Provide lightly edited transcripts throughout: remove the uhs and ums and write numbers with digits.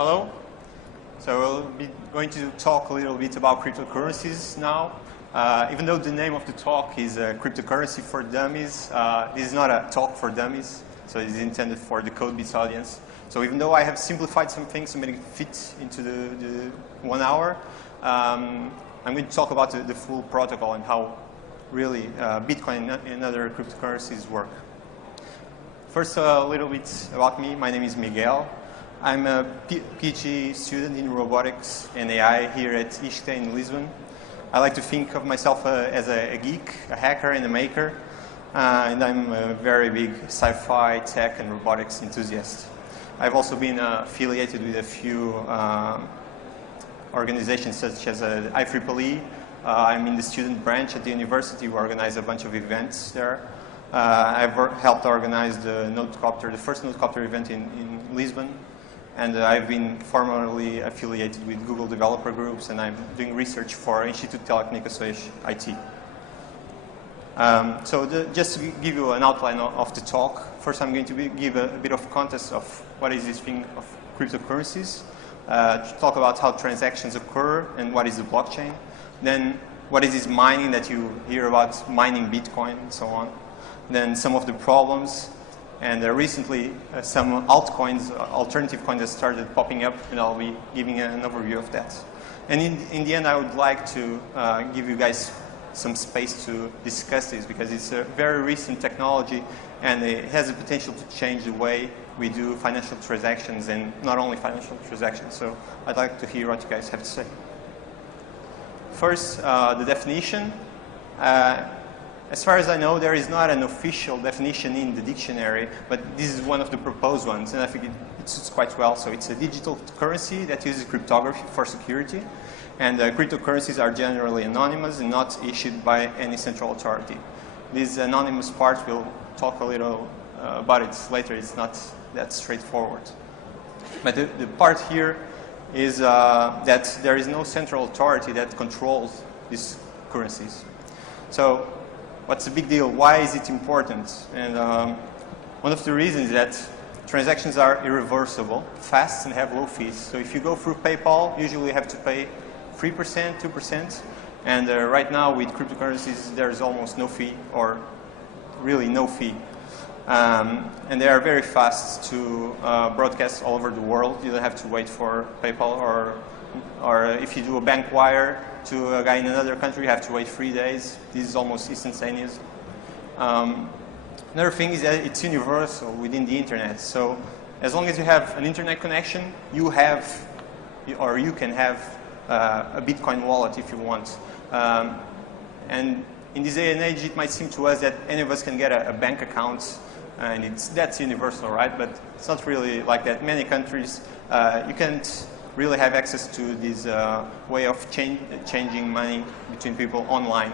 Hello. So we'll be going to talk a little bit about cryptocurrencies now. Even though the name of the talk is Cryptocurrency for Dummies, this is not a talk for dummies, so it is intended for the CodeBeats audience. So even though I have simplified some things to make it fit into the 1 hour, I'm going to talk about the full protocol and how really Bitcoin and other cryptocurrencies work. First, a little bit about me. My name is Miguel. I'm a PhD student in robotics and AI here at ISCTE in Lisbon. I like to think of myself as a geek, a hacker, and a maker. And I'm a very big sci-fi, tech, and robotics enthusiast. I've also been affiliated with a few organizations such as IEEE. I'm in the student branch at the university. We organize a bunch of events there. I've helped organize the first Nodecopter event in Lisbon. And I've been formerly affiliated with Google developer groups, and I'm doing research for Instituto Técnico IT. Just to give you an outline of the talk, first I'm going to give a bit of context of what is this thing of cryptocurrencies, to talk about how transactions occur and what is the blockchain, then what is this mining that you hear about, mining Bitcoin and so on, then some of the problems, and recently some altcoins, alternative coins that started popping up, and I'll be giving an overview of that. And in the end, I would like to give you guys some space to discuss this, because it's a very recent technology and it has the potential to change the way we do financial transactions, and not only financial transactions. So I'd like to hear what you guys have to say. First, the definition. As far as I know, there is not an official definition in the dictionary, but this is one of the proposed ones, and I think it suits quite well. So it's a digital currency that uses cryptography for security, and cryptocurrencies are generally anonymous and not issued by any central authority. This anonymous part, we'll talk a little about it later. It's not that straightforward. But the part here is that there is no central authority that controls these currencies. So what's the big deal? Why is it important? And one of the reasons is that transactions are irreversible, fast, and have low fees. So if you go through PayPal, usually you have to pay 3%, 2%. And right now with cryptocurrencies, there's almost no fee, or really no fee. And they are very fast to broadcast all over the world. You don't have to wait for PayPal, or if you do a bank wire to a guy in another country, you have to wait 3 days. This is almost instantaneous. Another thing is that it's universal within the internet. So as long as you have an internet connection, you can have a Bitcoin wallet if you want. And in this day and age, it might seem to us that any of us can get a bank account, and that's universal, right? But it's not really like that. Many countries, you can't really have access to this way of changing money between people online.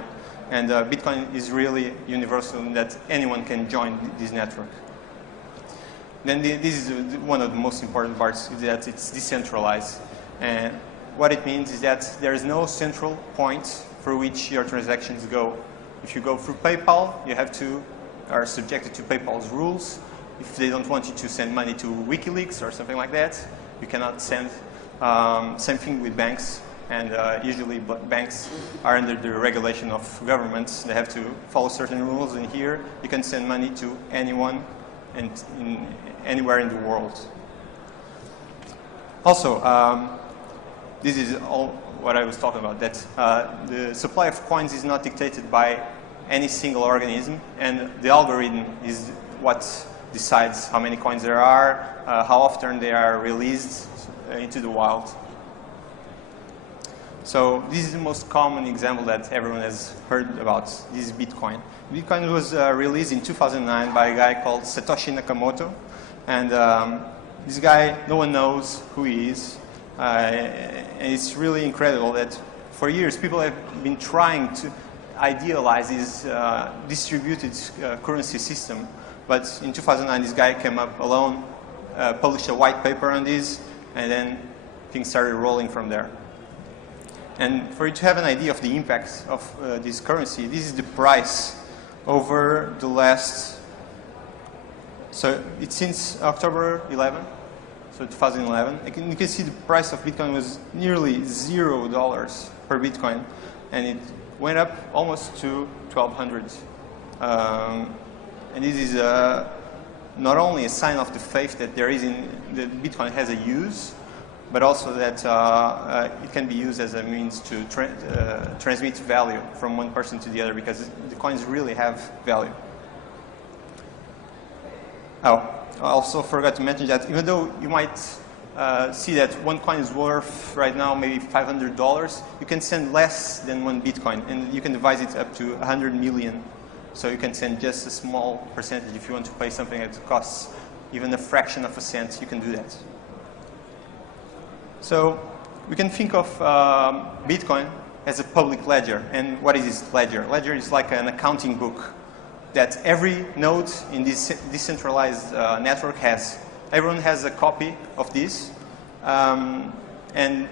And Bitcoin is really universal in that anyone can join this network. Then this is one of the most important parts, is that it's decentralized. And what it means is that there is no central point for which your transactions go. If you go through PayPal, you are subjected to PayPal's rules. If they don't want you to send money to WikiLeaks or something like that, you cannot send. Same thing with banks, and usually banks are under the regulation of governments. They have to follow certain rules, and here you can send money to anyone and anywhere in the world. Also, this is all what I was talking about, that the supply of coins is not dictated by any single organism, and the algorithm is what decides how many coins there are, how often they are released into the wild. So this is the most common example that everyone has heard about. This is Bitcoin. Bitcoin was released in 2009 by a guy called Satoshi Nakamoto. And this guy, no one knows who he is. And it's really incredible that for years people have been trying to idealize this distributed currency system. But in 2009, this guy came up alone, published a white paper on this, and then things started rolling from there. And for you to have an idea of the impact of this currency, this is the price over the last, so it's since October 11, so 2011. You can see the price of Bitcoin was nearly $0 per Bitcoin, and it went up almost to 1,200. And this is not only a sign of the faith that there is in that Bitcoin has a use, but also that it can be used as a means to transmit value from one person to the other, because the coins really have value. Oh, I also forgot to mention that even though you might see that one coin is worth right now maybe $500, you can send less than 1 Bitcoin, and you can divide it up to 100 million. So you can send just a small percentage. If you want to pay something that costs even a fraction of a cent, you can do that. So we can think of Bitcoin as a public ledger. And what is this ledger? Ledger is like an accounting book that every node in this decentralized network has. Everyone has a copy of this. And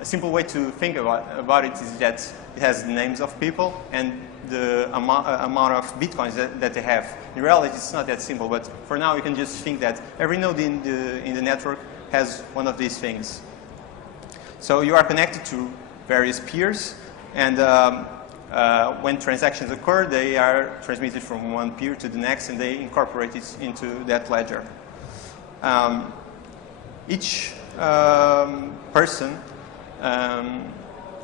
a simple way to think about it is that it has the names of people and the amount of Bitcoins that they have. In reality, it's not that simple, but for now, you can just think that every node in the network has one of these things. So you are connected to various peers, and when transactions occur, they are transmitted from one peer to the next, and they incorporate it into that ledger. Each person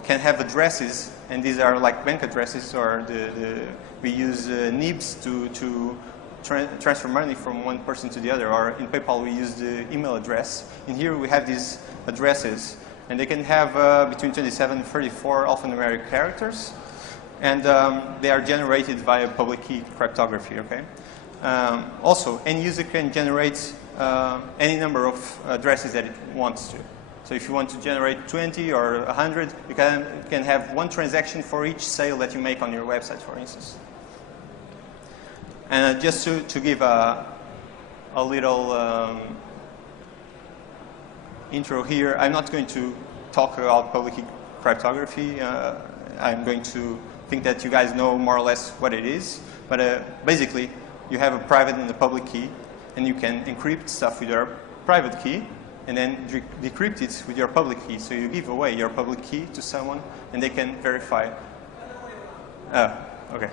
can have addresses, and these are like bank addresses, or we use NIBs to transfer money from one person to the other, or in PayPal we use the email address. And here we have these addresses, and they can have between 27 and 34 alphanumeric characters, and they are generated via public key cryptography. Okay. Also, any user can generate any number of addresses that it wants to. So if you want to generate 20 or 100, you can have one transaction for each sale that you make on your website, for instance. And just to give a little intro here, I'm not going to talk about public key cryptography. I'm going to think that you guys know more or less what it is. But basically, you have a private and a public key, and you can encrypt stuff with your private key, and then decrypt it with your public key. So you give away your public key to someone, and they can verify. Okay.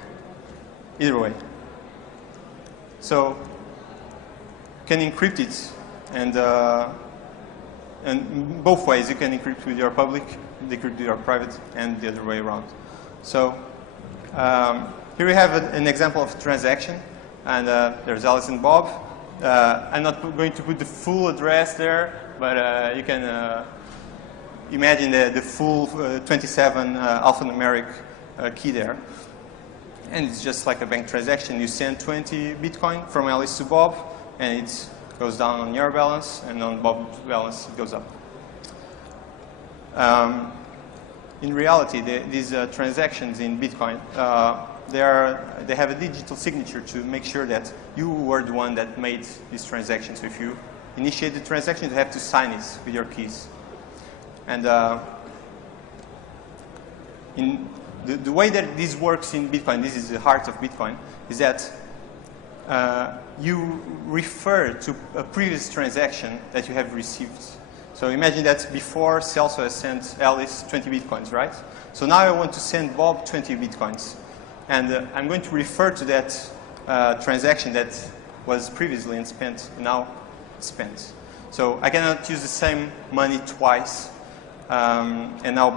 Either way. So you can encrypt it, and both ways. You can encrypt with your public, decrypt with your private, and the other way around. So here we have an example of a transaction, and there's Alice and Bob. I'm not going to put the full address there, but you can imagine the full 27 alphanumeric key there. And it's just like a bank transaction. You send 20 Bitcoin from Alice to Bob, and it goes down on your balance, and on Bob's balance it goes up. In reality, these transactions in Bitcoin, they have a digital signature to make sure that you were the one that made this transaction. So if you initiate the transaction, you have to sign it with your keys. And in the way that this works in Bitcoin, this is the heart of Bitcoin, is that you refer to a previous transaction that you have received. So imagine that before Celso has sent Alice 20 Bitcoins, right? So now I want to send Bob 20 Bitcoins. And I'm going to refer to that transaction that was previously unspent, and now it's spent. So I cannot use the same money twice. And now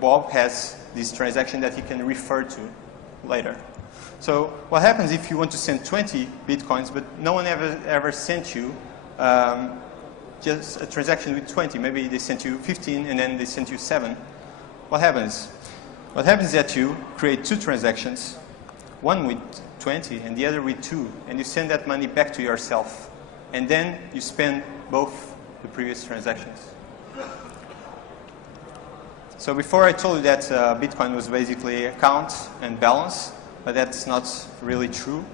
Bob has this transaction that he can refer to later. So what happens if you want to send 20 Bitcoins, but no one ever sent you just a transaction with 20? Maybe they sent you 15, and then they sent you 7. What happens? What happens is that you create 2 transactions, one with 20 and the other with 2, and you send that money back to yourself. And then you spend both the previous transactions. So before I told you that Bitcoin was basically account and balance, but that's not really true.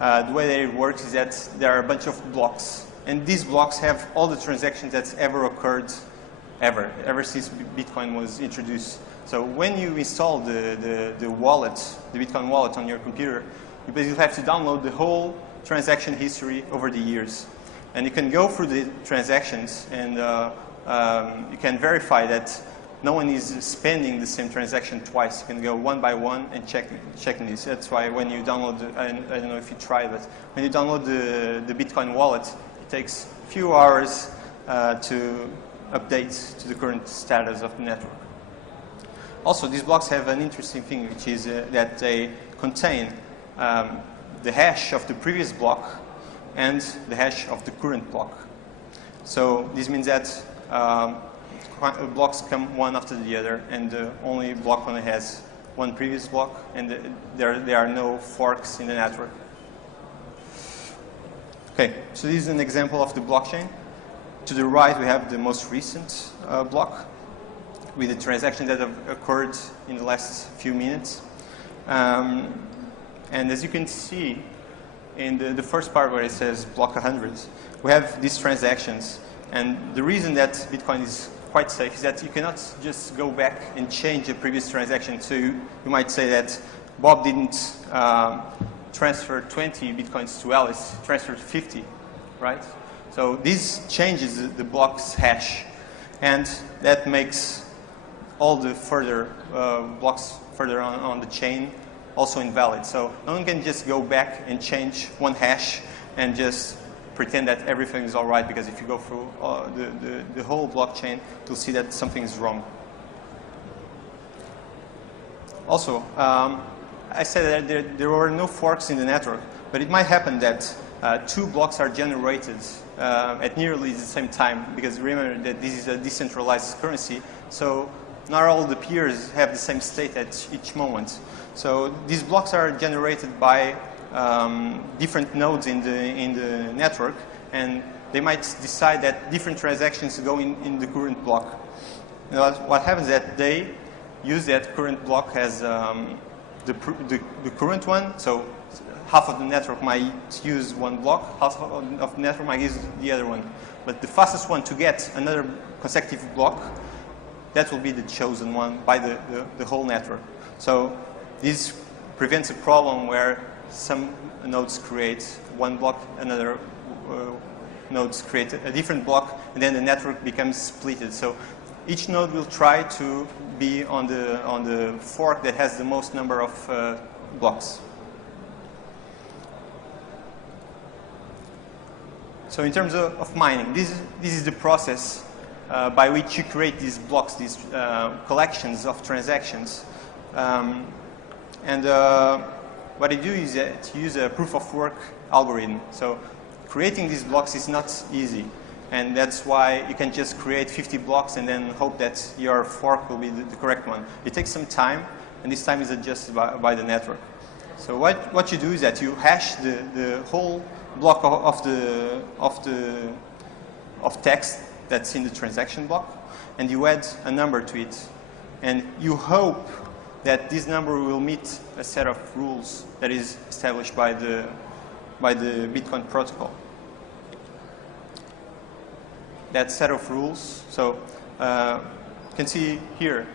The way that it works is that there are a bunch of blocks. And these blocks have all the transactions that's ever occurred ever since Bitcoin was introduced. So when you install the wallet, the Bitcoin wallet on your computer, you basically have to download the whole transaction history over the years. And you can go through the transactions and you can verify that no one is spending the same transaction twice. You can go one by one and checking this. That's why when you download, I don't know if you tried, but when you download the Bitcoin wallet, it takes a few hours to update to the current status of the network. Also, these blocks have an interesting thing, which is that they contain the hash of the previous block and the hash of the current block. So this means that blocks come one after the other, and the only block only has one previous block, and there are no forks in the network. Okay, so this is an example of the blockchain. To the right, we have the most recent block with the transaction that have occurred in the last few minutes. And as you can see, in the first part where it says block 100, we have these transactions. And the reason that Bitcoin is quite safe is that you cannot just go back and change the previous transaction. So you might say that Bob didn't transfer 20 Bitcoins to Alice, transferred 50, right? So this changes the block's hash. And that makes all the further blocks further on the chain also invalid. So no one can just go back and change one hash and just pretend that everything is all right, because if you go through the whole blockchain, you'll see that something is wrong. Also, I said that there were no forks in the network, but it might happen that two blocks are generated at nearly the same time, because remember that this is a decentralized currency, so not all the peers have the same state at each moment. So these blocks are generated by different nodes in the network, and they might decide that different transactions go in the current block. You know, what happens is that they use that current block as the current one, so half of the network might use one block, half of the network might use the other one. But the fastest one to get another consecutive block, that will be the chosen one by the whole network. So this prevents a problem where some nodes create one block, another nodes create a different block, and then the network becomes splitted. So each node will try to be on the fork that has the most number of blocks. So in terms of mining, this is the process by which you create these blocks, these collections of transactions. What I do is to use a proof of work algorithm. So creating these blocks is not easy. And that's why you can just create 50 blocks and then hope that your fork will be the correct one. It takes some time, and this time is adjusted by the network. So what you do is that you hash the whole block of text that's in the transaction block, and you add a number to it. And you hope that this number will meet a set of rules that is established by the Bitcoin protocol. That set of rules, so you can see here,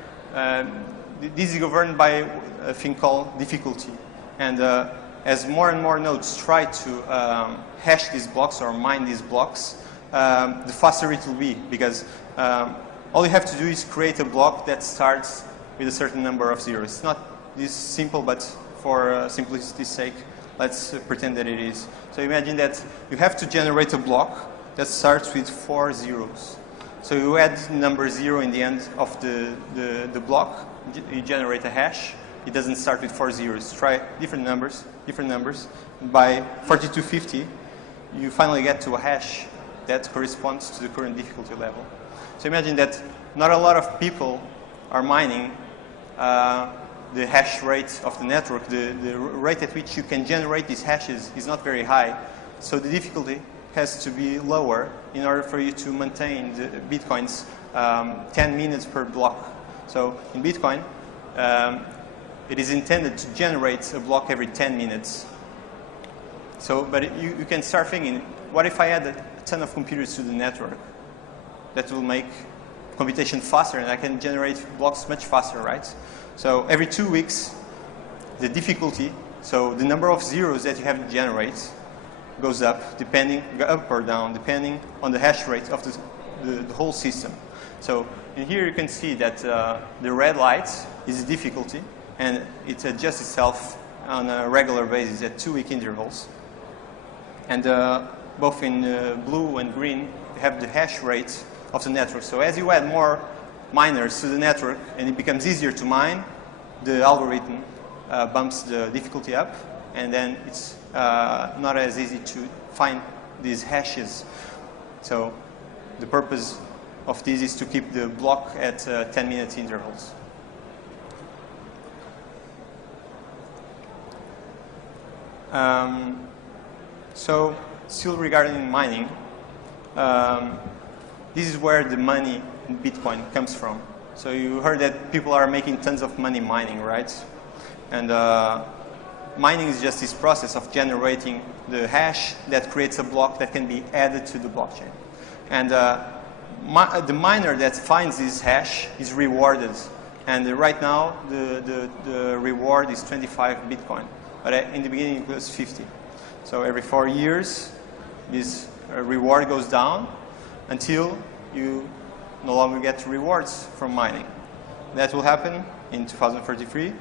this is governed by a thing called difficulty. And as more and more nodes try to hash these blocks or mine these blocks, the faster it will be, because all you have to do is create a block that starts with a certain number of zeros. It's not this simple, but for simplicity's sake, let's pretend that it is. So imagine that you have to generate a block that starts with 4 zeros. So you add number 0 in the end of the block, you generate a hash. It doesn't start with 4 zeros. Try different numbers. By 4250, you finally get to a hash that corresponds to the current difficulty level. So imagine that not a lot of people are mining the hash rate of the network. The rate at which you can generate these hashes is not very high. So the difficulty has to be lower in order for you to maintain the Bitcoins 10 minutes per block. So in Bitcoin, it is intended to generate a block every 10 minutes. So, but you can start thinking, what if I add a ton of computers to the network? That will make computation faster, and I can generate blocks much faster, right? So every 2 weeks, the difficulty, so the number of zeros that you have to generate, goes up or down, depending on the hash rate of the whole system. So in here you can see that the red light is difficulty, and it adjusts itself on a regular basis at 2-week intervals. And both in blue and green, you have the hash rate of the network. So as you add more miners to the network and it becomes easier to mine, the algorithm bumps the difficulty up, and then it's not as easy to find these hashes. So the purpose of this is to keep the block at 10-minute intervals. So still regarding mining, this is where the money in Bitcoin comes from. So you heard that people are making tons of money mining, right? And mining is just this process of generating the hash that creates a block that can be added to the blockchain. And the miner that finds this hash is rewarded. And right now, the reward is 25 Bitcoin. But in the beginning, it was 50. So every 4 years, this reward goes down until you no longer get rewards from mining. That will happen in 2033.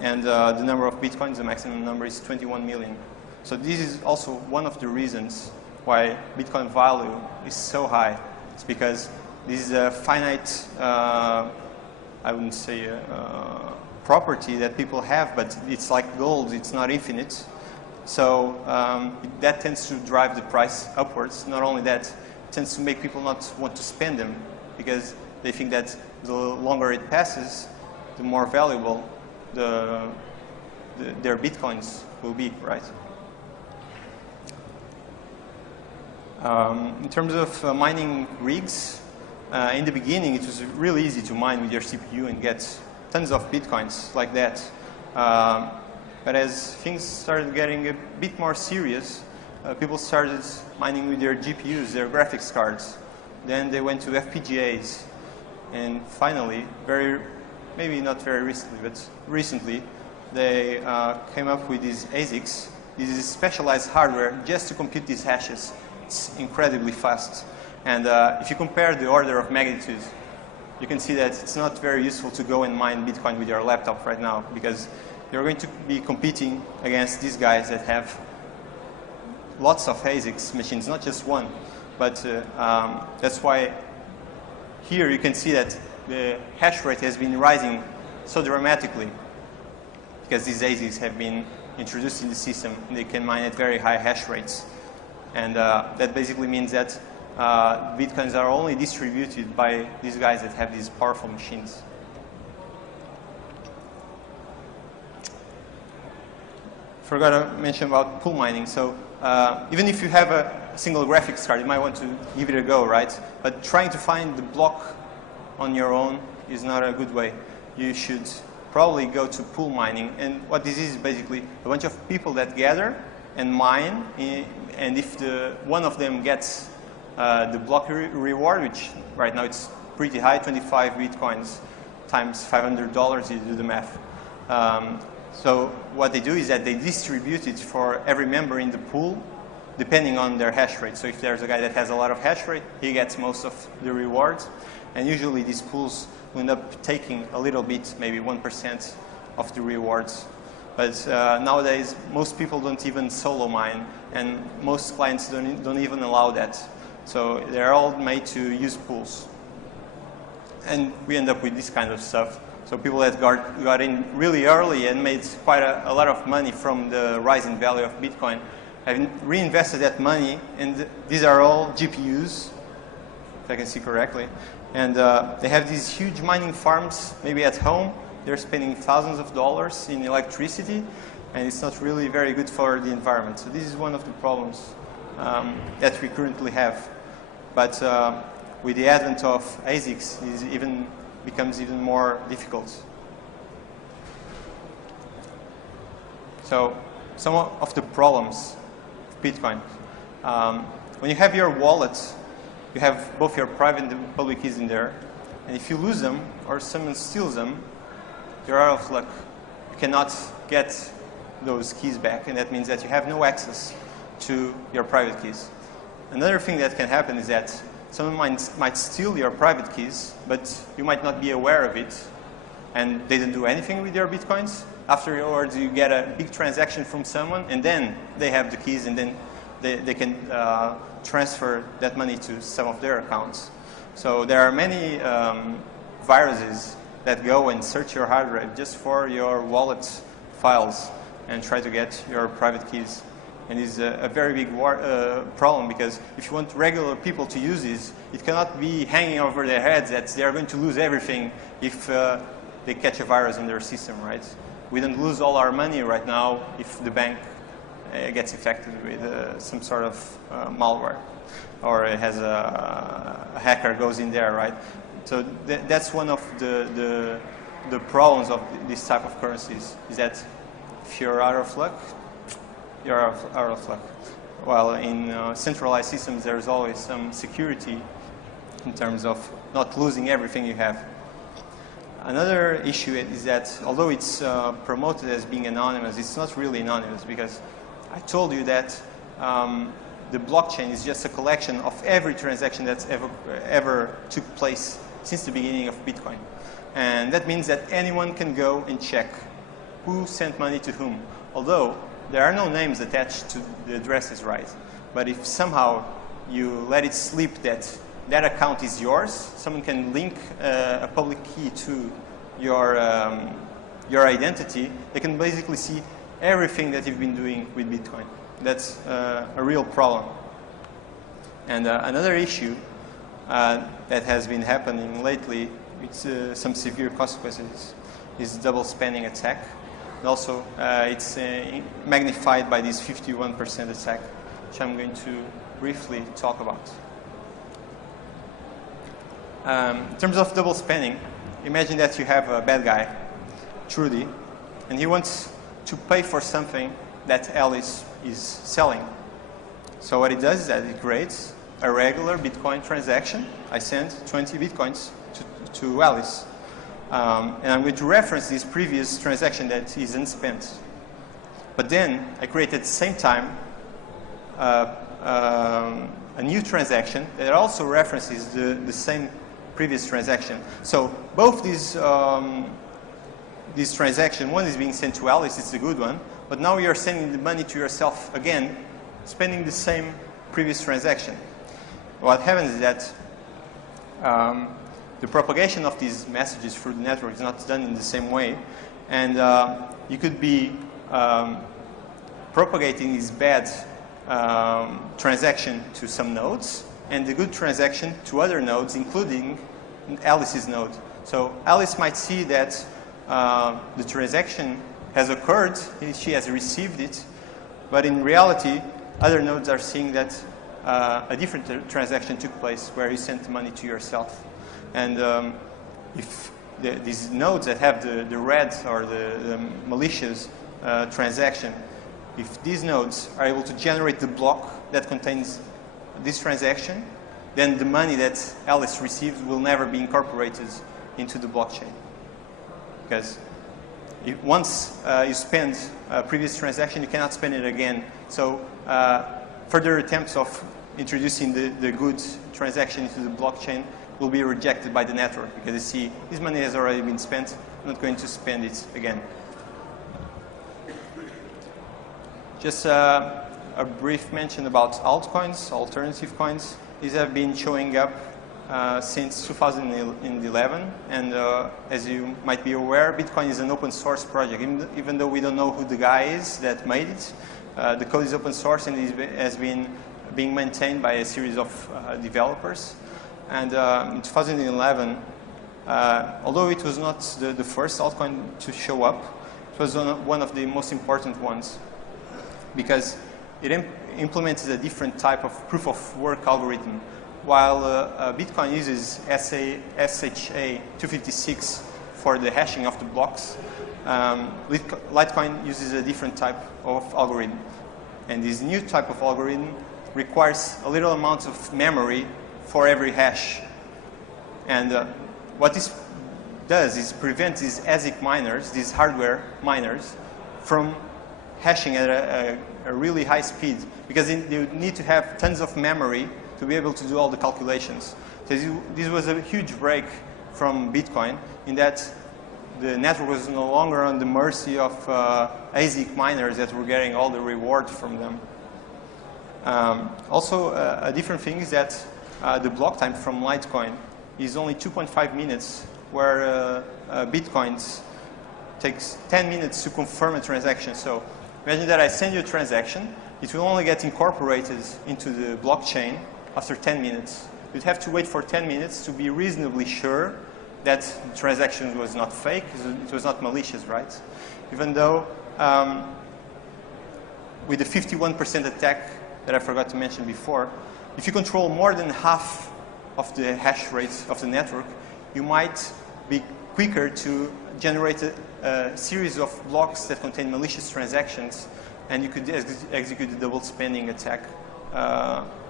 And the number of Bitcoins, the maximum number is 21 million. So this is also one of the reasons why Bitcoin value is so high. It's because this is a finite, I wouldn't say property that people have, but it's like gold, it's not infinite. So that tends to drive the price upwards. Not only that, it tends to make people not want to spend them, because they think that the longer it passes, the more valuable their Bitcoins will be, right? In terms of mining rigs, in the beginning it was really easy to mine with your CPU and get tons of Bitcoins like that. But as things started getting a bit more serious, people started mining with their GPUs, their graphics cards. Then they went to FPGAs. And finally, maybe not very recently, but recently, they came up with these ASICs. This is specialized hardware just to compute these hashes. It's incredibly fast. And if you compare the order of magnitude, you can see that it's not very useful to go and mine Bitcoin with your laptop right now, because you're going to be competing against these guys that have lots of ASICs machines, not just one. But that's why here you can see that the hash rate has been rising so dramatically, because these ASICs have been introduced in the system. They can mine at very high hash rates. And that basically means that Bitcoins are only distributed by these guys that have these powerful machines. Forgot to mention about pool mining. So even if you have a single graphics card, you might want to give it a go, right? But trying to find the block on your own is not a good way. You should probably go to pool mining. And what this is basically a bunch of people that gather and mine. And if one of them gets the block reward, which right now it's pretty high, 25 Bitcoins times $500, you do the math. So what they do is that they distribute it for every member in the pool, depending on their hash rate. So if there's a guy that has a lot of hash rate, he gets most of the rewards. And usually these pools will end up taking a little bit, maybe 1% of the rewards. But nowadays, most people don't even solo mine, and most clients don't even allow that. So they're all made to use pools. And we end up with this kind of stuff. So people that got in really early and made quite a lot of money from the rise in value of Bitcoin have reinvested that money, and these are all GPUs, if I can see correctly. And they have these huge mining farms, maybe at home. They're spending thousands of dollars in electricity, and it's not really very good for the environment. So this is one of the problems that we currently have. But with the advent of ASICs, it becomes even more difficult. So some of the problems of Bitcoin. When you have your wallet, you have both your private and public keys in there. And if you lose them or someone steals them, you're out of luck. You cannot get those keys back, and that means that you have no access to your private keys. Another thing that can happen is that someone might steal your private keys, but you might not be aware of it, and they don't do anything with your Bitcoins. Afterwards, you get a big transaction from someone, and then they have the keys, and then they can transfer that money to some of their accounts. So there are many viruses that go and search your hard drive just for your wallet files and try to get your private keys. And it's a very big problem, because if you want regular people to use this, it cannot be hanging over their heads that they are going to lose everything if they catch a virus in their system, right? We don't lose all our money right now if the bank gets infected with some sort of malware, or it has a hacker goes in there, right? So that's one of the problems of this type of currencies, is that if you're out of luck, you're out of luck. While in centralized systems, there's always some security in terms of not losing everything you have. Another issue is that although it's promoted as being anonymous, it's not really anonymous, because I told you that the blockchain is just a collection of every transaction that's ever took place since the beginning of Bitcoin. And that means that anyone can go and check who sent money to whom. Although there are no names attached to the addresses, right? But if somehow you let it slip that that account is yours, someone can link a public key to your identity. They can basically see everything that you've been doing with Bitcoin. That's a real problem. And another issue that has been happening lately with some severe consequences is double spending attack. And also, it's magnified by this 51% attack, which I'm going to briefly talk about. In terms of double spending, imagine that you have a bad guy, Trudy, and he wants to pay for something that Alice is selling. So what he does is that he creates a regular Bitcoin transaction. I send 20 Bitcoins to Alice. And I'm going to reference this previous transaction that is unspent. But then I create at the same time a new transaction that also references the same previous transaction. So both these transactions, one is being sent to Alice, it's the good one, but now you're sending the money to yourself again, spending the same previous transaction. What happens is that the propagation of these messages through the network is not done in the same way, and you could be propagating this bad transaction to some nodes, and the good transaction to other nodes, including Alice's node. So Alice might see that the transaction has occurred, she has received it, but in reality, other nodes are seeing that a different transaction took place where you sent the money to yourself. And if these nodes that have the red or the malicious transaction, if these nodes are able to generate the block that contains this transaction, then the money that Alice received will never be incorporated into the blockchain. Because once you spend a previous transaction, you cannot spend it again. So further attempts of introducing the good transaction into the blockchain will be rejected by the network, because they see this money has already been spent, I'm not going to spend it again. Just a brief mention about altcoins, alternative coins. These have been showing up since 2011, and as you might be aware, Bitcoin is an open source project. Even though we don't know who the guy is that made it, the code is open source and has been being maintained by a series of developers. And in 2011, although it was not the first altcoin to show up, it was one of the most important ones, because it implemented a different type of proof of work algorithm. While Bitcoin uses SHA-256 for the hashing of the blocks, Litecoin uses a different type of algorithm. And this new type of algorithm requires a little amount of memory for every hash. And what this does is prevent these ASIC miners, these hardware miners, from hashing at a really high speed, because you need to have tons of memory to be able to do all the calculations. So this was a huge break from Bitcoin, in that the network was no longer on the mercy of ASIC miners that were getting all the reward from them. Also, a different thing is that the block time from Litecoin is only 2.5 minutes, where Bitcoins takes 10 minutes to confirm a transaction. So imagine that I send you a transaction. It will only get incorporated into the blockchain after 10 minutes. You'd have to wait for 10 minutes to be reasonably sure that the transaction was not fake, it was not malicious, right? Even though with the 51% attack that I forgot to mention before, if you control more than half of the hash rate of the network, you might be quicker to generate a series of blocks that contain malicious transactions, and you could execute the double spending attack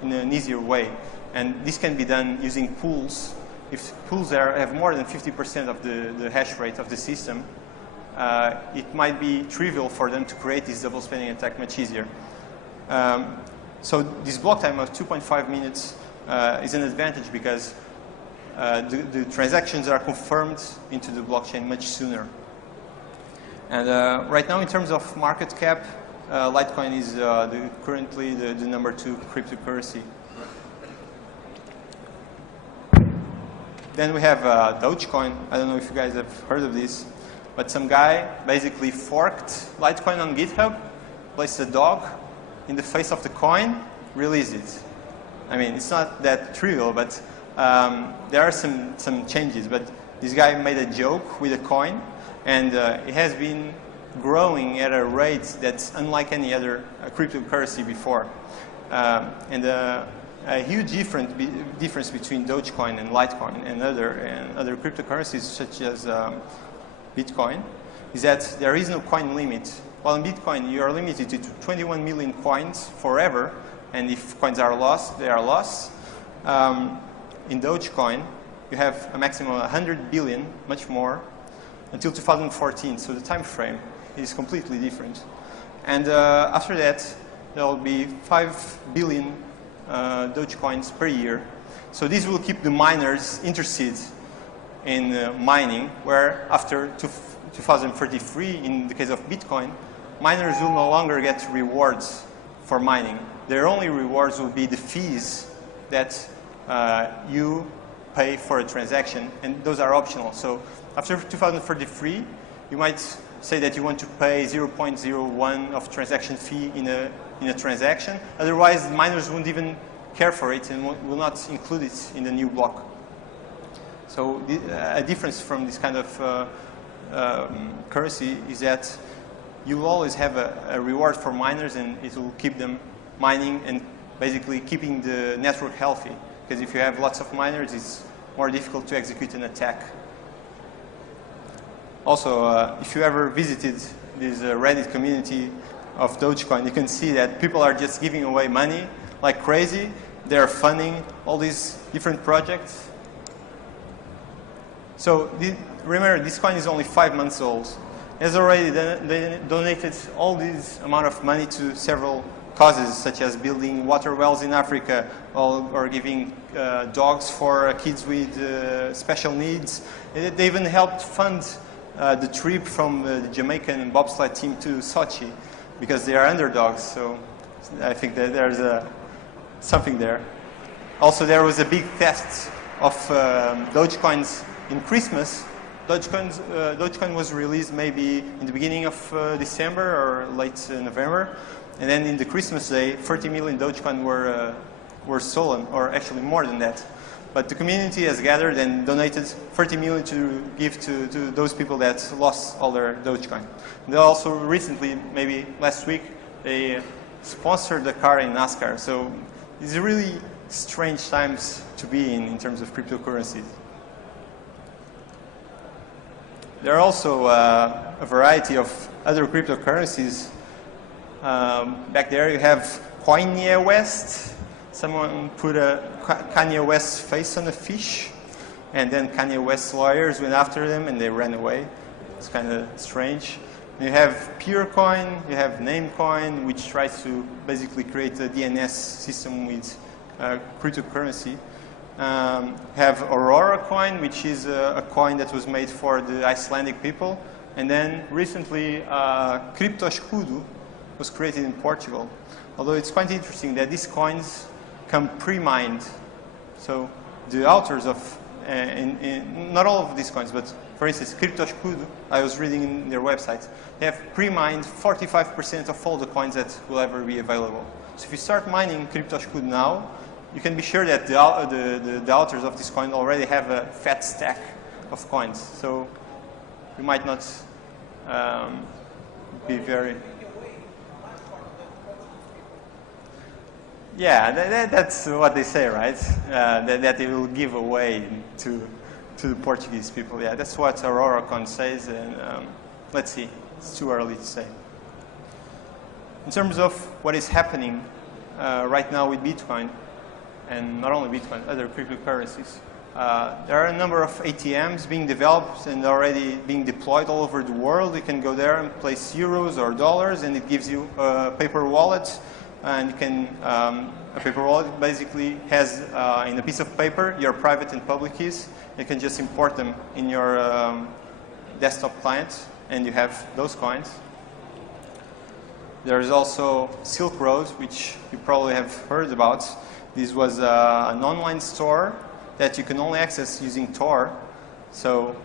in an easier way. And this can be done using pools. If pools have more than 50% of the hash rate of the system, it might be trivial for them to create this double spending attack much easier. So this block time of 2.5 minutes is an advantage, because the transactions are confirmed into the blockchain much sooner. And right now, in terms of market cap, Litecoin is currently the number 2 cryptocurrency. Then we have Dogecoin. I don't know if you guys have heard of this, but some guy basically forked Litecoin on GitHub, placed a dog in the face of the coin, released it. I mean, it's not that trivial, but there are some changes. But this guy made a joke with a coin, and it has been growing at a rate that's unlike any other cryptocurrency before. And a huge difference between Dogecoin and Litecoin and other cryptocurrencies such as Bitcoin is that there is no coin limit. While in Bitcoin you are limited to 21 million coins forever, and if coins are lost, they are lost. In Dogecoin you have a maximum of 100 billion, much more, until 2014. So the time frame is completely different. And after that there will be 5 billion Dogecoins per year. So this will keep the miners interested in mining, where after 2033, in the case of Bitcoin, miners will no longer get rewards for mining. Their only rewards will be the fees that you pay for a transaction, and those are optional. So after 2033, you might say that you want to pay 0.01 of transaction fee in a transaction. Otherwise, miners won't even care for it and will not include it in the new block. So a difference from this kind of currency is that you will always have a reward for miners, and it will keep them mining and basically keeping the network healthy. Because if you have lots of miners, it's more difficult to execute an attack. Also, if you ever visited this Reddit community of Dogecoin, you can see that people are just giving away money like crazy. They're funding all these different projects. So remember, this coin is only 5 months old. It has already donated all this amount of money to several causes, such as building water wells in Africa, or giving dogs for kids with special needs. They even helped fund the trip from the Jamaican bobsled team to Sochi, because they are underdogs. So I think that there's something there. Also, there was a big test of Dogecoins in Christmas. Dogecoin was released maybe in the beginning of December or late November, and then in the Christmas day, 30 million Dogecoin were stolen, or actually more than that. But the community has gathered and donated 30 million to give to those people that lost all their Dogecoin. They also recently, maybe last week, they sponsored a car in NASCAR. So these are really strange times to be in terms of cryptocurrencies. There are also a variety of other cryptocurrencies. Back there you have Kanye West. Someone put a Kanye West's face on a fish, and then Kanye West's lawyers went after them and they ran away. It's kind of strange. You have PeerCoin, you have Namecoin, which tries to basically create a DNS system with cryptocurrency. Have Aurora coin, which is a coin that was made for the Icelandic people. And then recently, Crypto Escudo was created in Portugal. Although it's quite interesting that these coins come pre-mined. So the authors of, not all of these coins, but for instance, Crypto Escudo, I was reading in their website, they have pre-mined 45% of all the coins that will ever be available. So if you start mining Crypto Escudo now, you can be sure that the authors of this coin already have a fat stack of coins. So you might not be very... Yeah, that's what they say, right? That it will give away to the Portuguese people. Yeah, that's what Aurora coin says, and let's see. It's too early to say. In terms of what is happening right now with Bitcoin, and not only Bitcoin, other cryptocurrencies, there are a number of ATMs being developed and already being deployed all over the world. You can go there and place euros or dollars, and it gives you a paper wallet. And you can, a paper wallet basically has in a piece of paper your private and public keys. You can just import them in your desktop client, and you have those coins. There is also Silk Road, which you probably have heard about. This was an online store that you can only access using Tor. So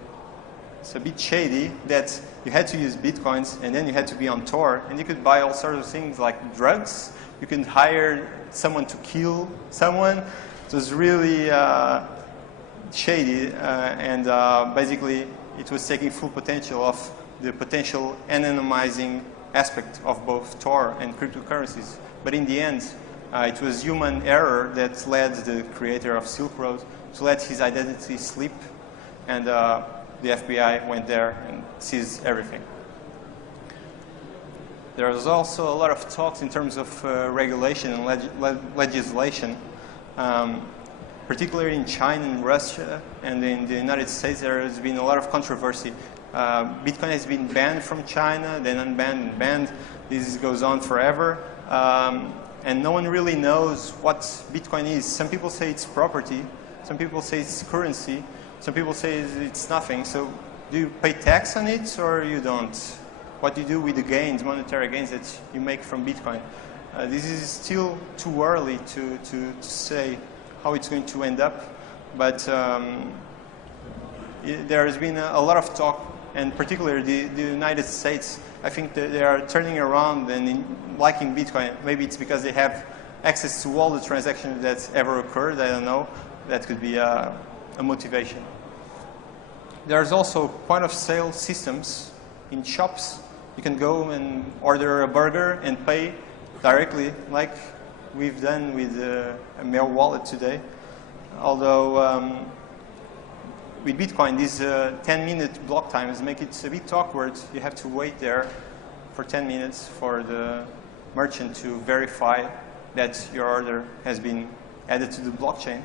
it's a bit shady that you had to use Bitcoins and then you had to be on Tor, and you could buy all sorts of things like drugs. You can hire someone to kill someone. It was really shady, and basically it was taking full potential of the potential anonymizing aspect of both Tor and cryptocurrencies. But in the end, it was human error that led the creator of Silk Road to let his identity slip, and the FBI went there and seized everything. There was also a lot of talks in terms of regulation and legislation, particularly in China and Russia, and in the United States there has been a lot of controversy. Bitcoin has been banned from China, then unbanned and banned. This goes on forever, and no one really knows what Bitcoin is. Some people say it's property, some people say it's currency, some people say it's nothing. So do you pay tax on it or you don't? What do you do with the gains, monetary gains that you make from Bitcoin? This is still too early to say how it's going to end up, but there has been a lot of talk, and particularly the United States. I think that they are turning around and liking Bitcoin. Maybe it's because they have access to all the transactions that ever occurred. I don't know. That could be a motivation. There's also point-of-sale systems in shops. You can go and order a burger and pay directly, like we've done with a Mail wallet today. Although with Bitcoin, these 10-minute block times make it a bit awkward. You have to wait there for 10 minutes for the merchant to verify that your order has been added to the blockchain.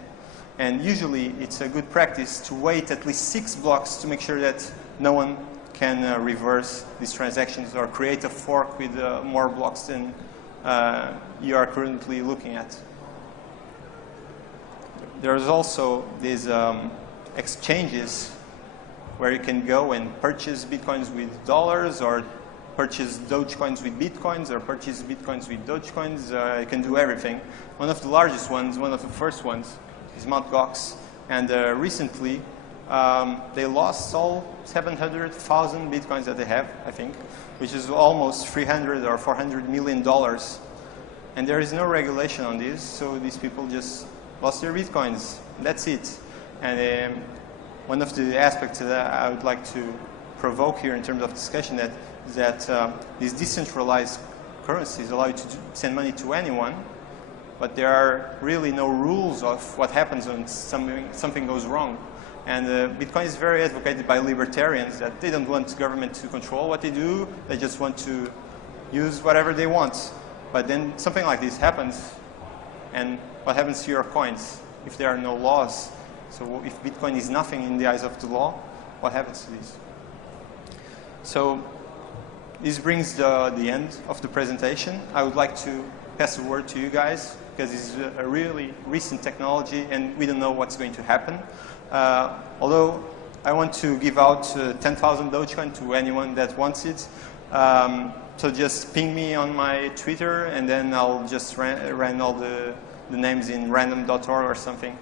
And usually, it's a good practice to wait at least 6 blocks to make sure that no one can reverse these transactions or create a fork with more blocks than you are currently looking at. There's also these exchanges where you can go and purchase Bitcoins with dollars, or purchase Dogecoins with Bitcoins, or purchase Bitcoins with Dogecoins. You can do everything. One of the largest ones, one of the first ones, is Mt. Gox. And recently, they lost all 700,000 Bitcoins that they have, I think, which is almost $300 or $400 million. And there is no regulation on this, so these people just lost their Bitcoins. That's it. And one of the aspects that I would like to provoke here in terms of discussion that these decentralized currencies allow you to send money to anyone, but there are really no rules of what happens when something goes wrong. And Bitcoin is very advocated by libertarians that they don't want government to control what they do. They just want to use whatever they want. But then something like this happens, and what happens to your coins if there are no laws? So if Bitcoin is nothing in the eyes of the law, what happens to these? So this brings the end of the presentation. I would like to pass the word to you guys, because this is a really recent technology and we don't know what's going to happen. Although I want to give out 10,000 Dogecoin to anyone that wants it. So just ping me on my Twitter, and then I'll just run all the names in random.org or something,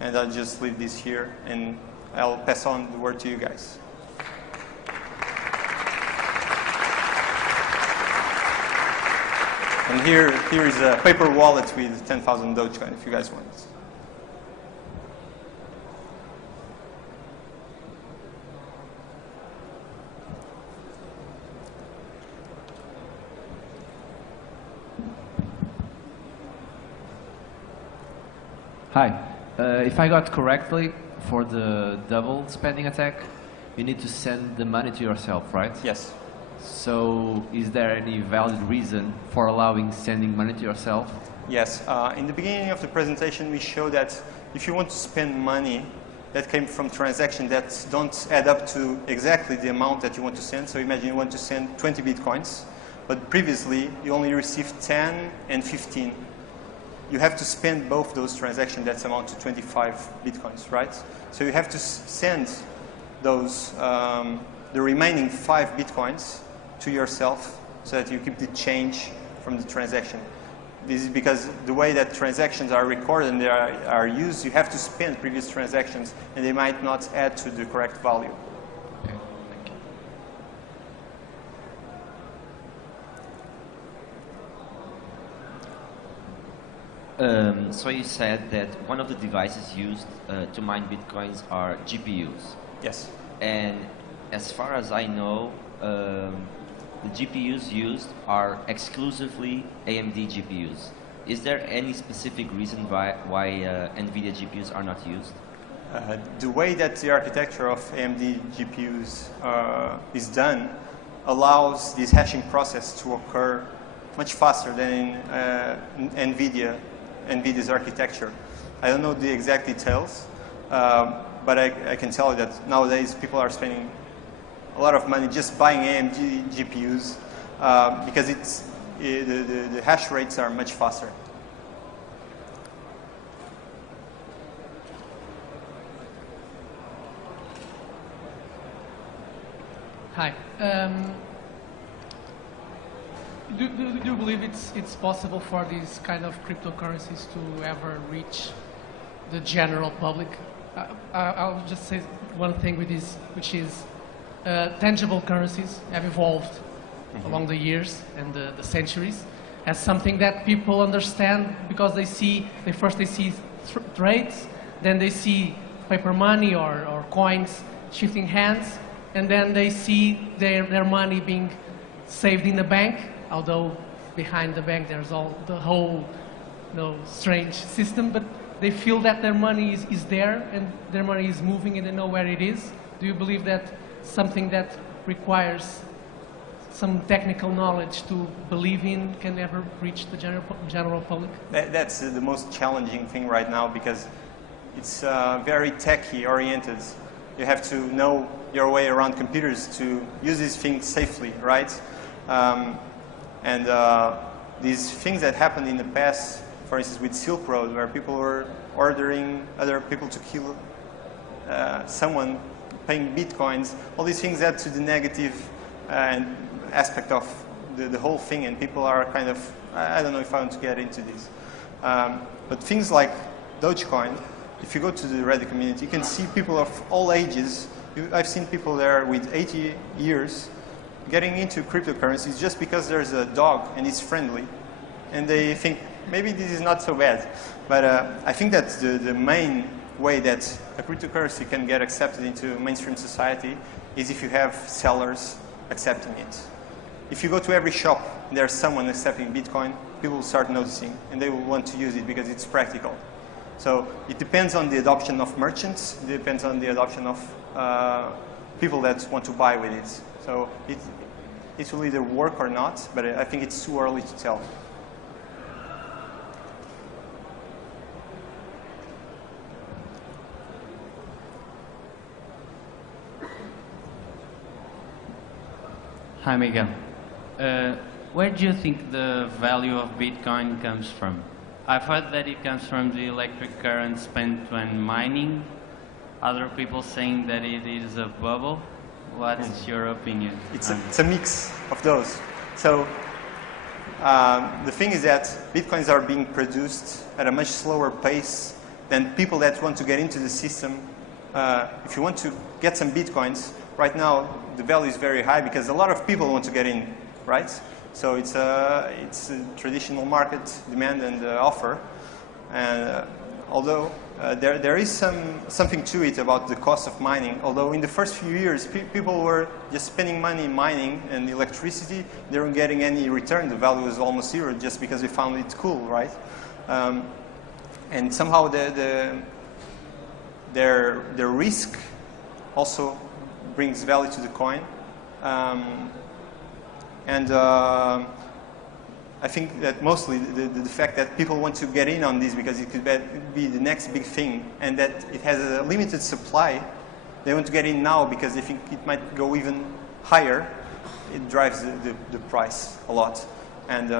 and I'll just leave this here, and I'll pass on the word to you guys. And here is a paper wallet with 10,000 Dogecoin if you guys want it. Hi. If I got correctly, for the double spending attack, you need to send the money to yourself, right? Yes. So is there any valid reason for allowing sending money to yourself? Yes. In the beginning of the presentation, we showed that if you want to spend money that came from transactions that don't add up to exactly the amount that you want to send, so imagine you want to send 20 Bitcoins, but previously you only received 10 and 15. You have to spend both those transactions that amount to 25 Bitcoins, right? So you have to send those, the remaining 5 Bitcoins to yourself so that you keep the change from the transaction. This is because the way that transactions are recorded and they are used, you have to spend previous transactions and they might not add to the correct value. Okay, thank you. So you said that one of the devices used to mine Bitcoins are GPUs. Yes. And as far as I know, the GPUs used are exclusively AMD GPUs. Is there any specific reason why NVIDIA GPUs are not used? The way that the architecture of AMD GPUs is done allows this hashing process to occur much faster than in NVIDIA's architecture. I don't know the exact details, but I can tell you that nowadays people are spending a lot of money just buying AMD GPUs because the hash rates are much faster. Hi. Do you believe it's possible for these kind of cryptocurrencies to ever reach the general public? I'll just say one thing with this, which is tangible currencies have evolved along the years and the centuries as something that people understand because they see trades, then they see paper money or coins shifting hands, and then they see their money being saved in the bank, although behind the bank there's the whole strange system, but they feel that their money is there and their money is moving and they know where it is. Do you believe that something that requires some technical knowledge to believe in can ever reach the general public? That's the most challenging thing right now because it's very techy oriented. You have to know your way around computers to use these things safely, right? These things that happened in the past, for instance, with Silk Road, where people were ordering other people to kill someone, paying Bitcoins, all these things add to the negative aspect of the whole thing, and people are kind of, I don't know if I want to get into this. But things like Dogecoin, if you go to the Reddit community, you can see people of all ages. I've seen people there with 80 years getting into cryptocurrencies just because there's a dog and it's friendly. And they think, maybe this is not so bad. But I think that the main way that a cryptocurrency can get accepted into mainstream society is if you have sellers accepting it. If you go to every shop and there's someone accepting Bitcoin, people will start noticing and they will want to use it because it's practical. So it depends on the adoption of merchants, it depends on the adoption of people that want to buy with it. So it will either work or not, but I think it's too early to tell. Hi, Miguel. Where do you think the value of Bitcoin comes from? I've heard that it comes from the electric current spent when mining. Other people saying that it is a bubble. What's your opinion? It's a mix of those. So the thing is that Bitcoins are being produced at a much slower pace than people that want to get into the system. If you want to get some Bitcoins, right now the value is very high because a lot of people want to get in, right? So it's a traditional market demand and offer. And although there is something to it about the cost of mining, although in the first few years people were just spending money in mining and electricity, they weren't getting any return. The value was almost zero just because they found it cool, right? And somehow their risk also brings value to the coin. I think that mostly the fact that people want to get in on this because it could be the next big thing and that it has a limited supply, they want to get in now because they think it might go even higher. It drives the price a lot. And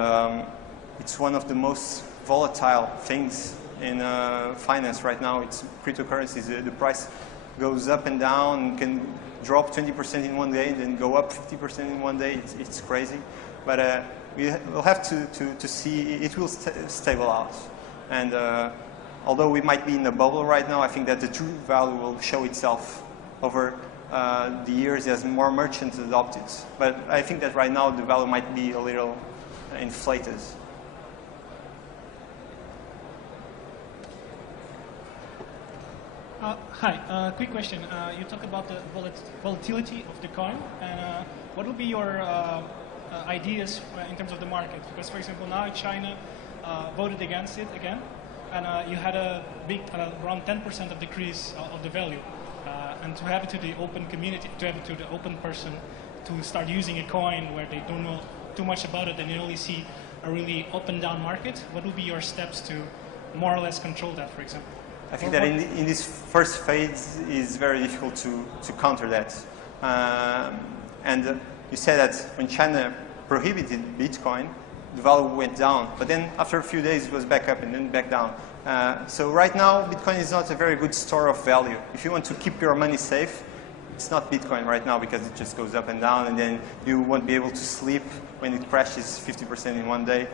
it's one of the most volatile things in finance right now. It's cryptocurrencies. The price goes up and down, can drop 20% in one day, then go up 50% in one day. It's crazy. But we'll have to see. It will stable out. And although we might be in a bubble right now, I think that the true value will show itself over the years as more merchants adopt it. But I think that right now the value might be a little inflated. Hi, quick question. You talk about the volatility of the coin, and what would be your ideas in terms of the market? Because, for example, now China voted against it again, and you had a big, around 10% of decrease of the value. And to have it to the open community, to have it to the open person, to start using a coin where they don't know too much about it and they only see a really up and down market, what would be your steps to more or less control that, for example? I think that in this first phase is very difficult to counter that. And you said that when China prohibited Bitcoin, the value went down. But then after a few days, it was back up and then back down. So right now, Bitcoin is not a very good store of value. If you want to keep your money safe, it's not Bitcoin right now because it just goes up and down, and then you won't be able to sleep when it crashes 50% in one day.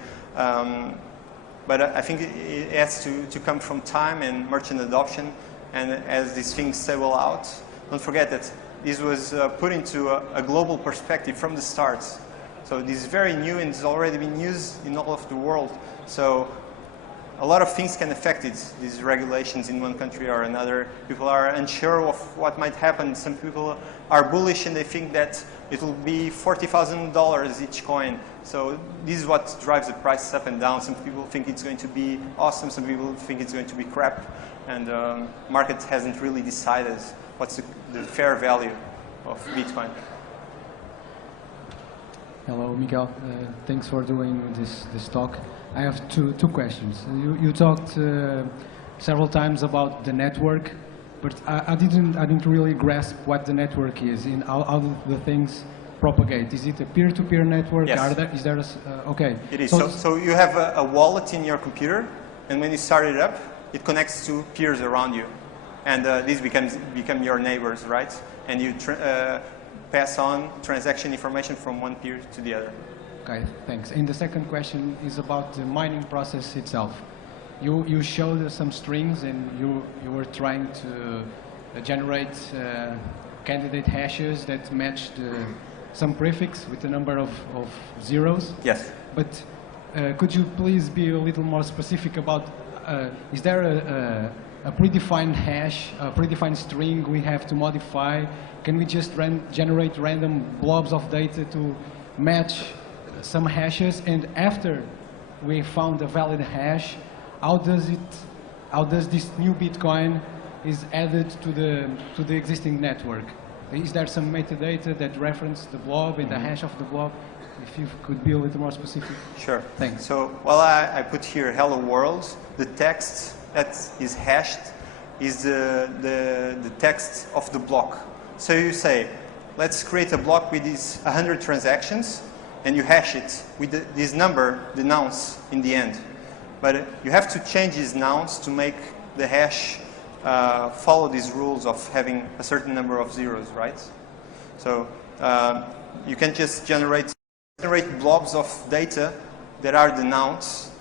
But I think it has to come from time and merchant adoption. And as these things stable out, don't forget that this was put into a global perspective from the start. So this is very new and it's already been used in all of the world. So a lot of things can affect it, these regulations in one country or another. People are unsure of what might happen. Some people are bullish and they think that it will be $40,000 each coin. So this is what drives the price up and down. Some people think it's going to be awesome. Some people think it's going to be crap. And the market hasn't really decided what's the fair value of Bitcoin. Hello, Miguel. Thanks for doing this talk. I have two questions. You talked several times about the network, but I didn't really grasp what the network is and how the things propagate. Is it a peer-to-peer network? Yes. Is there okay. It is. So you have a wallet in your computer, and when you start it up, it connects to peers around you, and these become your neighbors, right? And you pass on transaction information from one peer to the other. Okay, thanks. And the second question is about the mining process itself. You showed some strings and you were trying to generate candidate hashes that matched some prefix with a number of zeros. Yes. But could you please be a little more specific about, is there a predefined hash, a predefined string we have to modify? Can we just generate random blobs of data to match some hashes, and after we found a valid hash, how does this new Bitcoin is added to the existing network? Is there some metadata that reference the blob and the hash of the blob? If you could be a little more specific. Sure. Thanks. So while I put here hello world, the text that is hashed is the text of the block. So you say, let's create a block with these 100 transactions. and you hash it with this number, the nonce, in the end. But you have to change these nonce to make the hash follow these rules of having a certain number of zeros, right? So you can just generate blobs of data that are the nonce.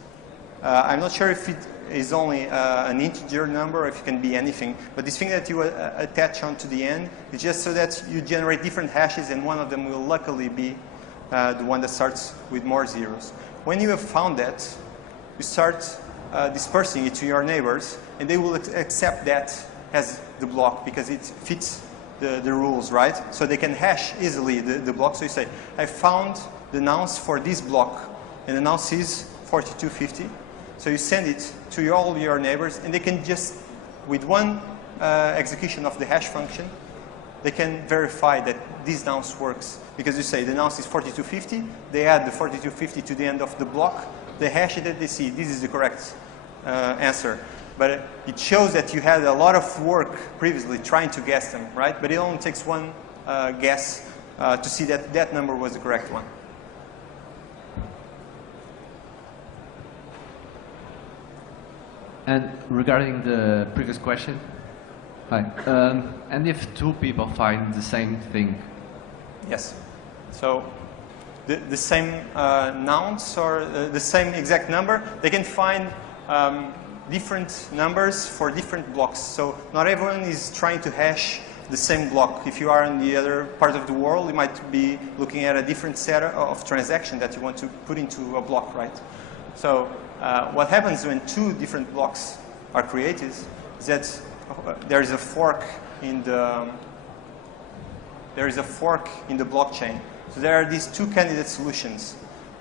I'm not sure if it is only an integer number, or if it can be anything. But this thing that you attach onto the end is just so that you generate different hashes, and one of them will luckily be the one that starts with more zeros. When you have found that, you start dispersing it to your neighbors, and they will accept that as the block because it fits the rules, right? So they can hash easily the block. So you say, I found the nonce for this block, and the nonce is 4250. So you send it to all your neighbors, and they can just, with one execution of the hash function, they can verify that this nonce works. Because you say the nonce is 4250, they add the 4250 to the end of the block, they hash it, and they see this is the correct answer. But it shows that you had a lot of work previously trying to guess them, right? But it only takes one guess to see that that number was the correct one. And regarding the previous question, hi. And if two people find the same thing? Yes. So the same nonce or the same exact number, they can find different numbers for different blocks. So not everyone is trying to hash the same block. If you are in the other part of the world, you might be looking at a different set of transactions that you want to put into a block, right? So what happens when two different blocks are created is that there is a fork in the blockchain. So there are these two candidate solutions,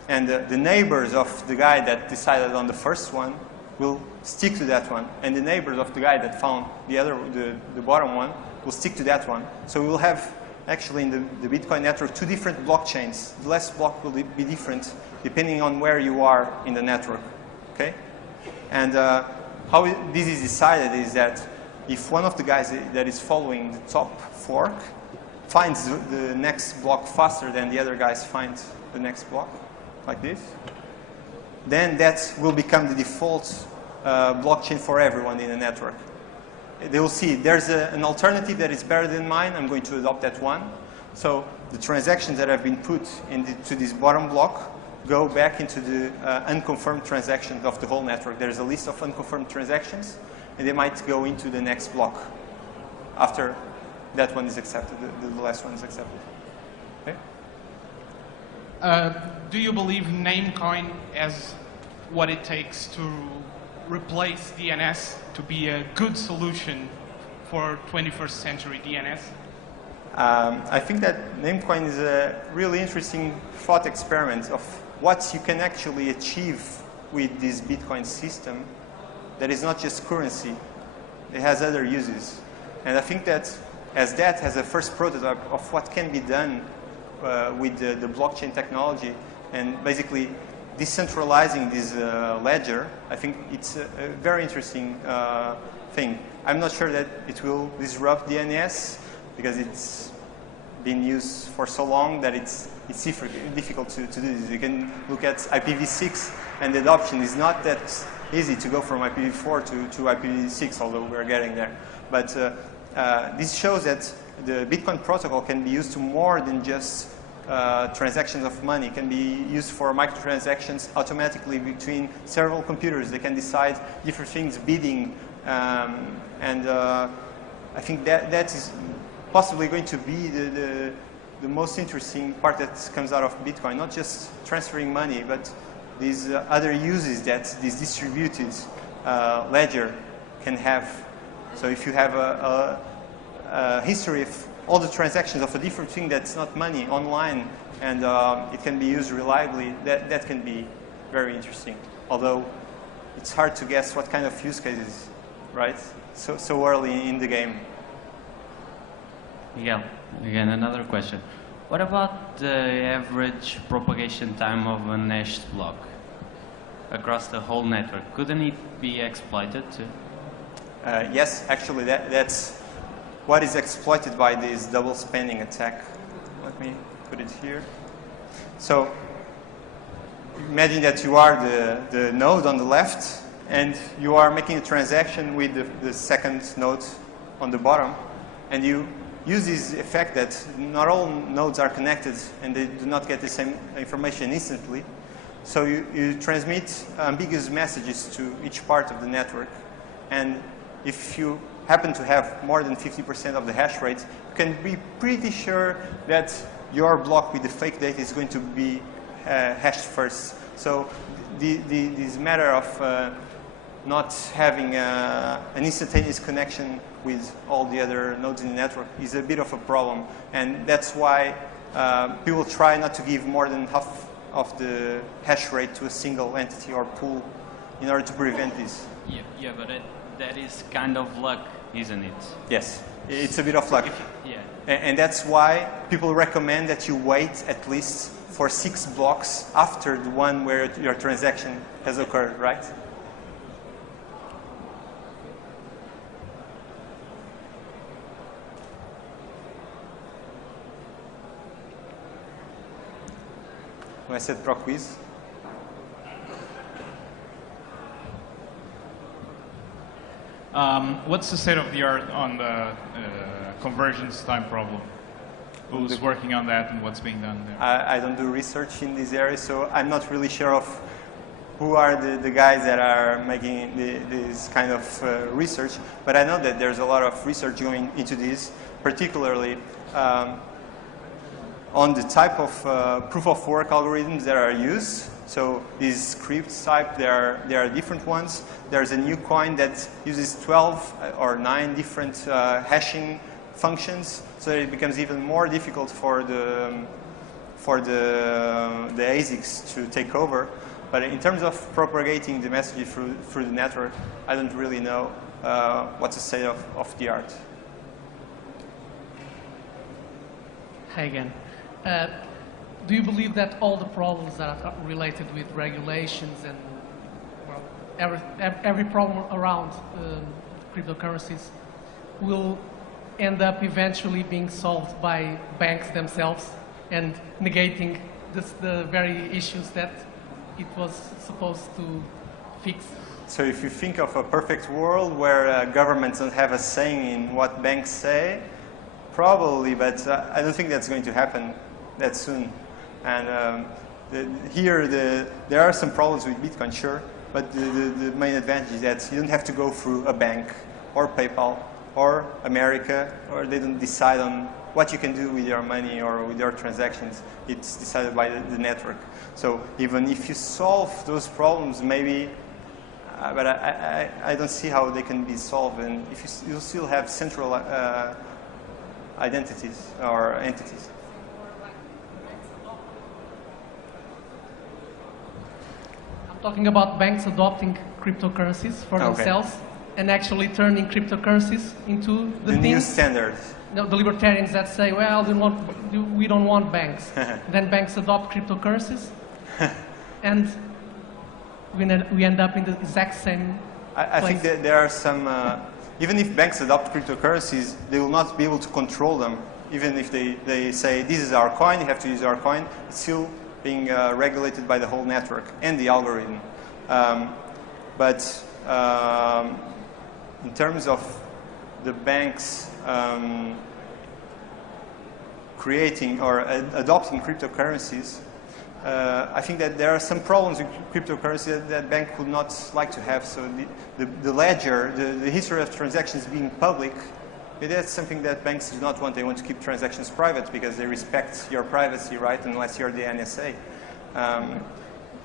and the neighbors of the guy that decided on the first one will stick to that one, and the neighbors of the guy that found the bottom one will stick to that one. So we will have actually in the Bitcoin network two different blockchains. The last block will be different depending on where you are in the network. Okay? And how this is decided is that if one of the guys that is following the top fork finds the next block faster than the other guys find the next block, like this, then that will become the default blockchain for everyone in the network. They will see there's an alternative that is better than mine. I'm going to adopt that one. So the transactions that have been put into this bottom block go back into the unconfirmed transactions of the whole network. There's a list of unconfirmed transactions, and they might go into the next block after that one is accepted, the last one is accepted. Okay? Do you believe Namecoin has what it takes to replace DNS to be a good solution for 21st century DNS? I think that Namecoin is a really interesting thought experiment of what you can actually achieve with this Bitcoin system that is not just currency. It has other uses. And I think that as a first prototype of what can be done with the blockchain technology and basically decentralizing this ledger, I think it's a very interesting thing. I'm not sure that it will disrupt DNS because it's been used for so long that it's difficult to do this. You can look at IPv6, and the adoption is not that easy to go from IPv4 to IPv6, although we're getting there. But this shows that the Bitcoin protocol can be used to more than just transactions of money. It can be used for microtransactions automatically between several computers. They can decide different things, bidding, and I think that is possibly going to be the most interesting part that comes out of Bitcoin, not just transferring money, but these other uses that this distributed ledger can have. So if you have a history of all the transactions of a different thing that's not money online, and it can be used reliably, that can be very interesting. Although it's hard to guess what kind of use cases, right? So early in the game. Miguel, again, another question. What about the average propagation time of a hashed block across the whole network? Couldn't it be exploited too? Yes, actually, that's what is exploited by this double spending attack. Let me put it here. So imagine that you are the node on the left, and you are making a transaction with the second node on the bottom, and you use this effect that not all nodes are connected and they do not get the same information instantly. So you transmit ambiguous messages to each part of the network. And if you happen to have more than 50% of the hash rate, you can be pretty sure that your block with the fake data is going to be hashed first. So this matter of not having an instantaneous connection with all the other nodes in the network is a bit of a problem. And that's why people try not to give more than half of the hash rate to a single entity or pool in order to prevent this. Yeah, but that is kind of luck, isn't it? Yes, it's a bit of luck. Yeah. And that's why people recommend that you wait at least for 6 blocks after the one where your transaction has occurred, right? When I said pro quiz. What's the state of the art on the convergence time problem? Who's working on that and what's being done there? I don't do research in this area, so I'm not really sure of who are the guys that are making this kind of research. But I know that there's a lot of research going into this, particularly on the type of proof of work algorithms that are used. So these scripts type, there are different ones. There's a new coin that uses 12 or 9 different hashing functions, so it becomes even more difficult for the ASICs to take over. But in terms of propagating the message through the network, I don't really know what's the state of the art. Hi again. Do you believe that all the problems that are related with regulations and well, every problem around cryptocurrencies will end up eventually being solved by banks themselves and negating the very issues that it was supposed to fix? So if you think of a perfect world where governments don't have a say in what banks say, probably, but I don't think that's going to happen that soon. And there are some problems with Bitcoin, sure, but the main advantage is that you don't have to go through a bank or PayPal or America, or they don't decide on what you can do with your money or with your transactions. It's decided by the network. So even if you solve those problems, maybe, but I don't see how they can be solved. And if you still have central identities or entities. I'm talking about banks adopting cryptocurrencies for themselves and actually turning cryptocurrencies into the new standard. No, the libertarians that say, well, we don't want banks. Then banks adopt cryptocurrencies, and we end up in the exact same I think that there are some, even if banks adopt cryptocurrencies, they will not be able to control them. Even if they say, this is our coin, you have to use our coin, it's still being regulated by the whole network and the algorithm. But in terms of the banks creating or adopting cryptocurrencies, I think that there are some problems with cryptocurrency that bank would not like to have. So the ledger, the history of transactions being public, that's something that banks do not want. They want to keep transactions private because they respect your privacy, right, unless you're the NSA.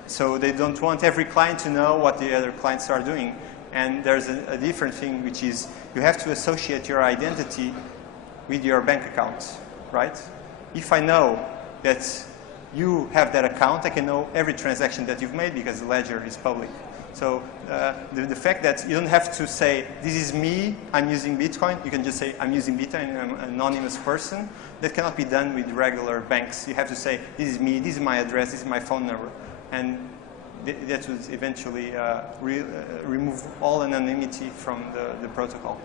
So they don't want every client to know what the other clients are doing. And there's a different thing, which is you have to associate your identity with your bank account, right? If I know that you have that account, I can know every transaction that you've made because the ledger is public. So the fact that you don't have to say, this is me, I'm using Bitcoin, you can just say, I'm using Bitcoin, I'm an anonymous person. That cannot be done with regular banks. You have to say, this is me, this is my address, this is my phone number. And that would eventually remove all anonymity from the protocol.